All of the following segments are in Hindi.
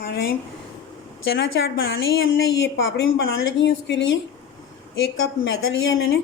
रहे चना चाट बनाने ही हमने ये पापड़ी में बनाने लगी है। उसके लिए 1 कप मैदा लिया है मैंने,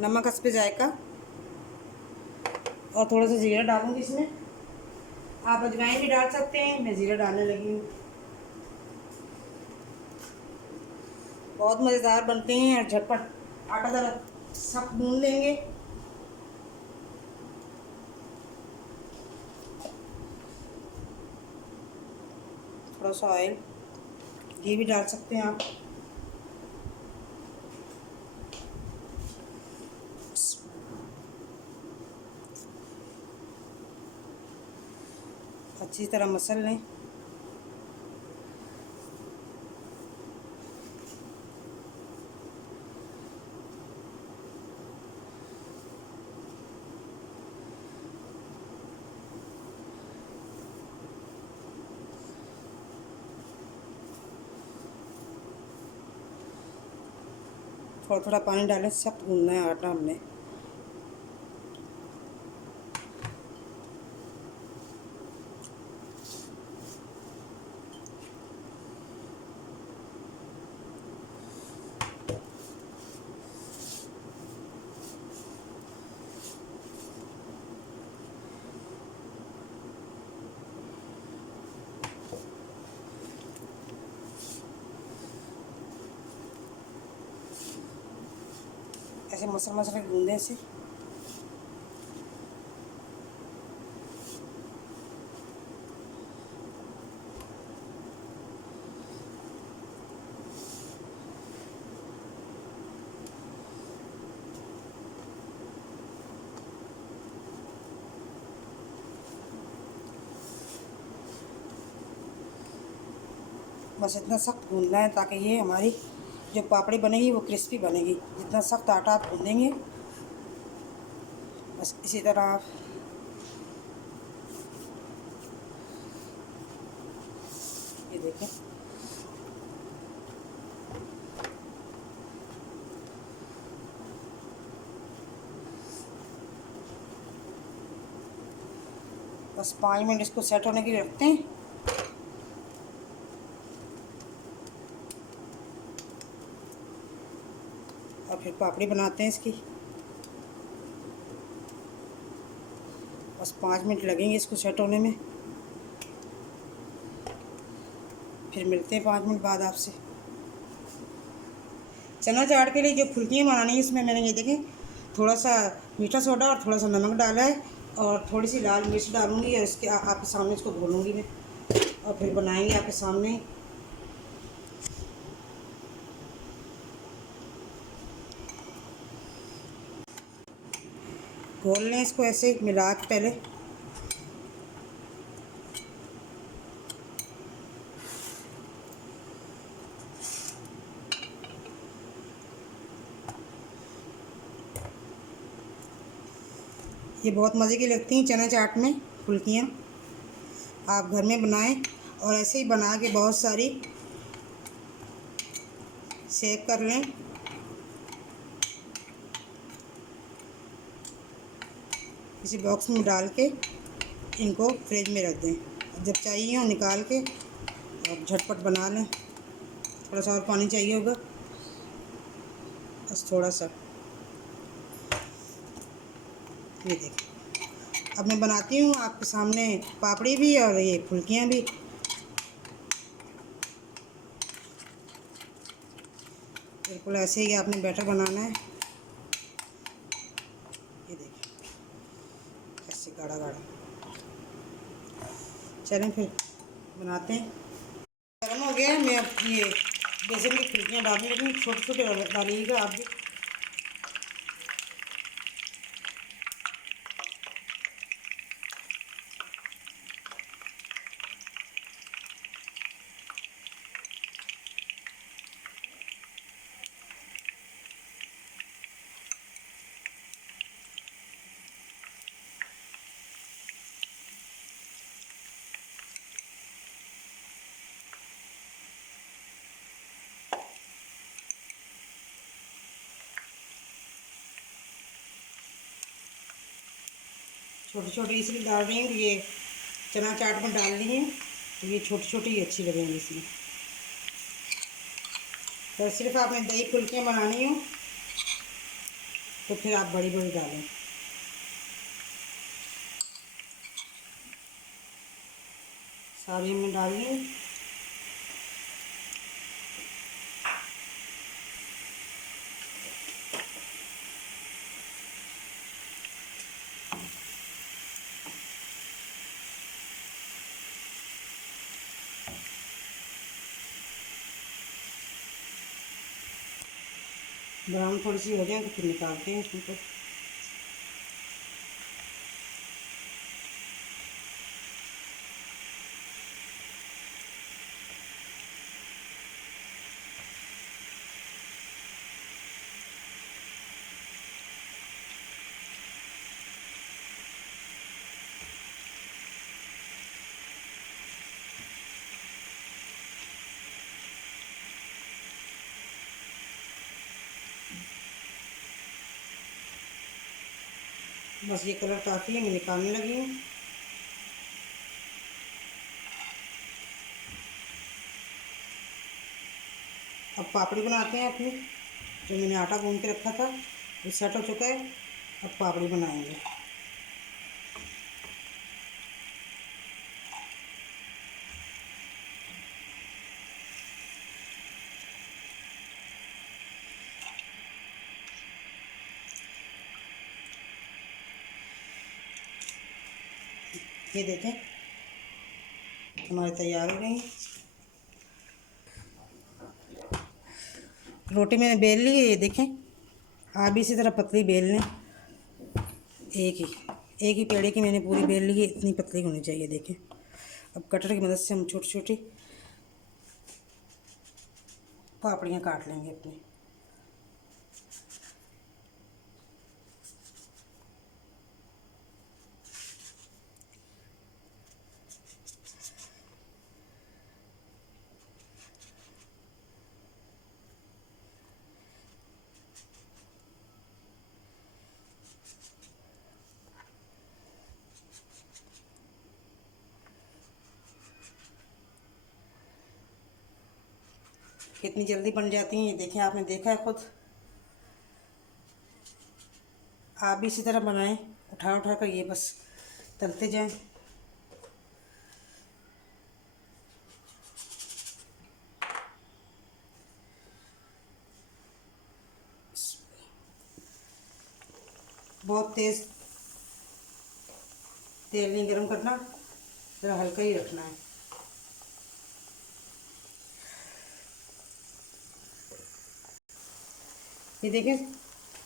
नमक हस्बे जायका और थोड़ा सा जीरा डालूंगी इसमें। आप अजवाइन भी डाल सकते हैं, मैं जीरा डालने लगी हूँ। बहुत मज़ेदार बनते हैं और झटपट। आटा ज़रा सख्त गूंद लेंगे। थोड़ा सा ऑयल, घी भी डाल सकते हैं आप। अच्छी तरह मसल लें। थोड़ा थोड़ा पानी डालें, सख्त गूंदना है आटा हमने। ऐसे मसल मसल के गूंदे से। बस इतना सख्त गूंदना है ताकि ये हमारी जो पापड़ी बनेगी वो क्रिस्पी बनेगी। जितना सख्त आटा आप गूंदेंगे, बस इसी तरह आप ये देखें। बस 5 मिनट इसको सेट होने के लिए रखते हैं। और फिर पापड़ी बनाते हैं इसकी। बस 5 मिनट लगेंगे इसको सेट होने में। फिर मिलते हैं 5 मिनट बाद आपसे। चना चाट के लिए जो फुल्कियाँ बनानी है, इसमें मैंने ये देखें थोड़ा सा मीठा सोडा और थोड़ा सा नमक डाला है और थोड़ी सी लाल मिर्च डालूंगी और इसके आपके सामने इसको घोलूँगी मैं और फिर बनाएंगे आपके सामने। घोल लें इसको ऐसे मिला के पहले। ये बहुत मज़े की लगती हैं चना चाट में फुल्कियाँ। आप घर में बनाएं और ऐसे ही बना के बहुत सारी सेव कर लें। किसी बॉक्स में डाल के इनको फ्रिज में रख दें। जब चाहिए हो निकाल के और झटपट बना लें। थोड़ा सा और पानी चाहिए होगा, बस थोड़ा सा। ये देखिए, अब मैं बनाती हूँ आपके सामने पापड़ी भी और ये फुल्कियाँ भी। बिल्कुल ऐसे ही आपने बैटर बनाना है। ये देखिए ऐसे गाढ़ा गाढ़ा। चलें फिर बनाते हैं। गर्म हो गया है। मैं अब ये बेसन की फुल्कियाँ डालने लगी। छोटे छोटे डालिएगा आप भी। छोटे छोटे इसलिए डाल रही हूँ कि ये चना चाट में डाल दी है तो ये छोटी छोटी ही अच्छी लगेंगी इसमें। तो सिर्फ आपने दही फुल्कियाँ बनानी हो तो फिर आप बड़ी बड़ी डालें। सारी में डालिए। ब्राउन थोड़ी सी हो जाए तो फिर निकालते हैं इसमें को। बस ये कलर काफ़ी है, मैं निकालने लगी हूँ। अब पापड़ी बनाते हैं अपनी। जो मैंने आटा गूंद के रखा था वो सेट हो चुका है। अब पापड़ी बनाएंगे। ये देखें हमारी तैयार हो गई। रोटी मैंने बेल ली है, ये देखें। आप भी इसी तरह पतली बेल लें। एक ही पेड़े की मैंने पूरी बेल ली है, इतनी पतली होनी चाहिए। देखें अब कटर की मदद से हम छोटी छोटी पापड़ियाँ काट लेंगे अपनी। कितनी जल्दी बन जाती हैं ये देखें, आपने देखा है खुद। आप भी इसी तरह बनाएं, उठा उठा कर ये बस तलते जाएं। बहुत तेज़ तेल नहीं गरम करना, ज़रा हल्का ही रखना है। ये देखें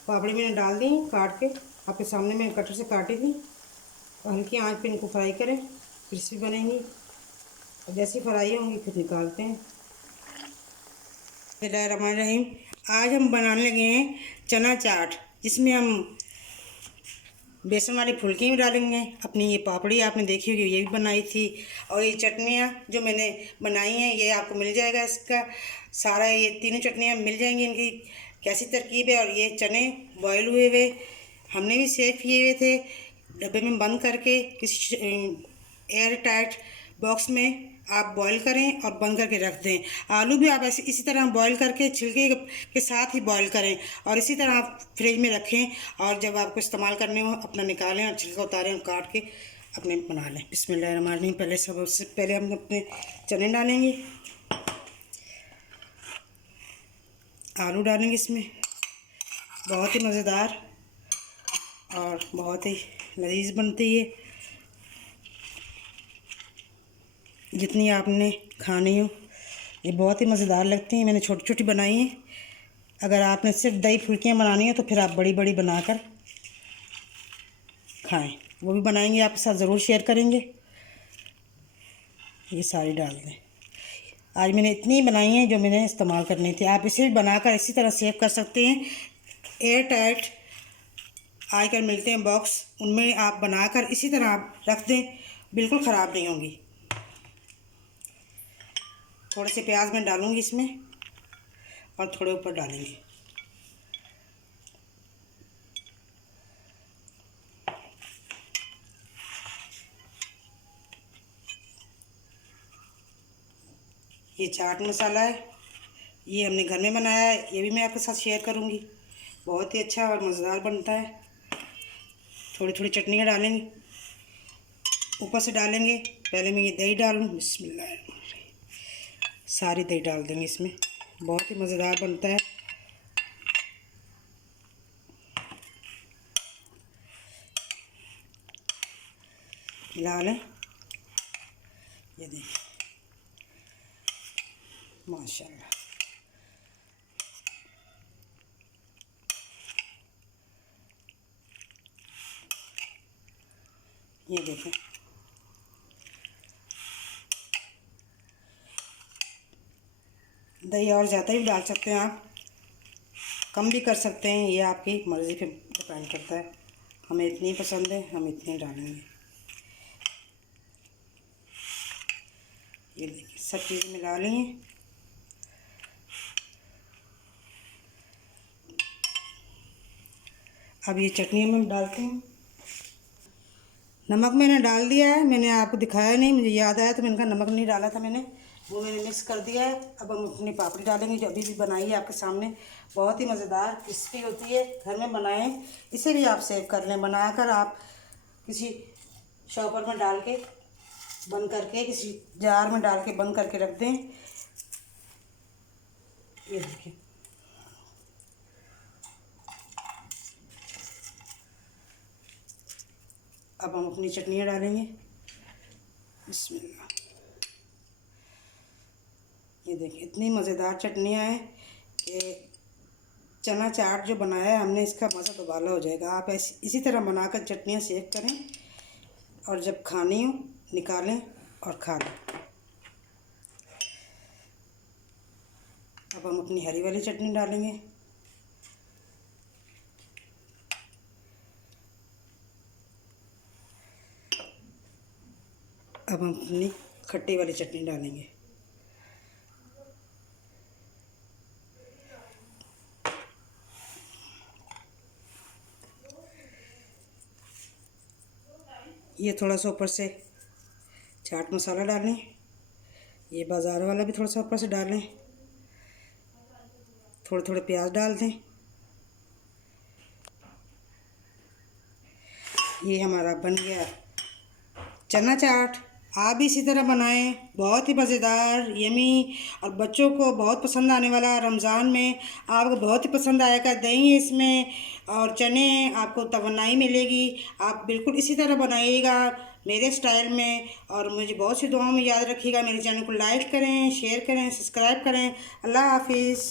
पापड़ी मैंने डाल दी काट के, आपके सामने मैं कटर से काटी थी। और हल्की आंच पे इनको फ्राई करें, क्रिस्पी बनेंगी। और जैसी फ्राई होंगी फिर निकालते हैं। बिस्मिल्लाहिर्रहमानिर्रहीम। आज हम बनाने लगे हैं चना चाट, जिसमें हम बेसन वाली फुल्की भी डालेंगे। अपनी ये पापड़ी आपने देखी होगी, ये भी बनाई थी। और ये चटनियाँ जो मैंने बनाई हैं ये आपको मिल जाएगा। इसका सारा ये तीनों चटनियाँ मिल जाएंगी। इनकी कैसी तरकीब है। और ये चने बॉयल हुए हुए हमने भी सेव किए हुए थे, डब्बे में बंद करके किसी एयर टाइट बॉक्स में आप बॉईल करें और बंद करके रख दें। आलू भी आप ऐसे इसी तरह बॉईल करके छिलके के साथ ही बॉईल करें और इसी तरह आप फ्रिज में रखें। और जब आपको इस्तेमाल करने हो अपना निकालें और छिलका उतारें और काट के अपने बना लें। बिस्मिल्लाहिर्रहमानिर्रहीम। सबसे पहले हम अपने चने डालेंगे, आलू डालेंगे इसमें। बहुत ही मज़ेदार और बहुत ही लजीज बनती है। जितनी आपने खानी हो, ये बहुत ही मज़ेदार लगती हैं। मैंने छोटी छोटी बनाई हैं। अगर आपने सिर्फ दही फुल्कियाँ बनानी हो तो फिर आप बड़ी बड़ी बनाकर खाएं। वो भी बनाएंगे, आपके साथ ज़रूर शेयर करेंगे। ये सारी डाल दें। आज मैंने इतनी बनाई हैं जो मैंने इस्तेमाल करनी थी। आप इसे भी बनाकर इसी तरह सेव कर सकते हैं। एयर टाइट आजकल मिलते हैं बॉक्स, उनमें आप बनाकर इसी तरह आप रख दें, बिल्कुल ख़राब नहीं होंगी। थोड़े से प्याज मैं डालूँगी इसमें और थोड़े ऊपर डालेंगे। ये चाट मसाला है, ये हमने घर में बनाया है, ये भी मैं आपके साथ शेयर करूँगी। बहुत ही अच्छा और मज़ेदार बनता है। थोड़ी थोड़ी चटनियाँ डालेंगे, ऊपर से डालेंगे। पहले मैं ये दही डालूँ, बिस्मिल्लाह, सारी दही डाल देंगे इसमें। बहुत ही मज़ेदार बनता है। मिला लें, ये देखिए माशाल्लाह। ये देखें, दही और ज़्यादा भी डाल सकते हैं आप, कम भी कर सकते हैं, ये आपकी मर्ज़ी पे डिपेंड करता है। हमें इतनी पसंद है, हम इतनी डालेंगे। ये देखिए सब चीज़ें मिला ली हैं। अब ये चटनी में डालते हैं। नमक मैंने डाल दिया है, मैंने आपको दिखाया नहीं, मुझे याद आया तो मैंने कहा नमक नहीं डाला था मैंने, वो मैंने मिक्स कर दिया है। अब हम अपनी पापड़ी डालेंगे जो अभी भी बनाई है आपके सामने। बहुत ही मज़ेदार क्रिस्पी होती है, घर में बनाएं। इसे भी आप सेव कर लें, बनाकर आप किसी शॉपर में डाल के बंद करके, किसी जार में डाल के बंद करके रख दें। ये देखिए, अब हम अपनी चटनियाँ डालेंगे, बिस्मिल्लाह। ये देखिए इतनी मज़ेदार चटनियाँ हैं कि चना चाट जो बनाया है हमने, इसका मज़ा दोबारा हो जाएगा। आप इसी तरह बनाकर चटनियाँ सेव करें और जब खानी हो निकालें और खा लें। अब हम अपनी हरी वाली चटनी डालेंगे। अब हम अपनी खट्टी वाली चटनी डालेंगे। ये थोड़ा सा ऊपर से चाट मसाला डालें, ये बाज़ार वाला भी थोड़ा सा ऊपर से डालें। थोड़े थोड़े प्याज डाल दें। ये हमारा बन गया चना चाट। आप भी इसी तरह बनाएं, बहुत ही मज़ेदार, यमी और बच्चों को बहुत पसंद आने वाला। रमज़ान में आपको बहुत ही पसंद आएगा। दही है इसमें और चने, आपको तवन्नाई मिलेगी। आप बिल्कुल इसी तरह बनाइएगा मेरे स्टाइल में, और मुझे बहुत सी दुआओं में याद रखिएगा। मेरे चैनल को लाइक करें, शेयर करें, सब्सक्राइब करें। अल्लाह हाफिज़।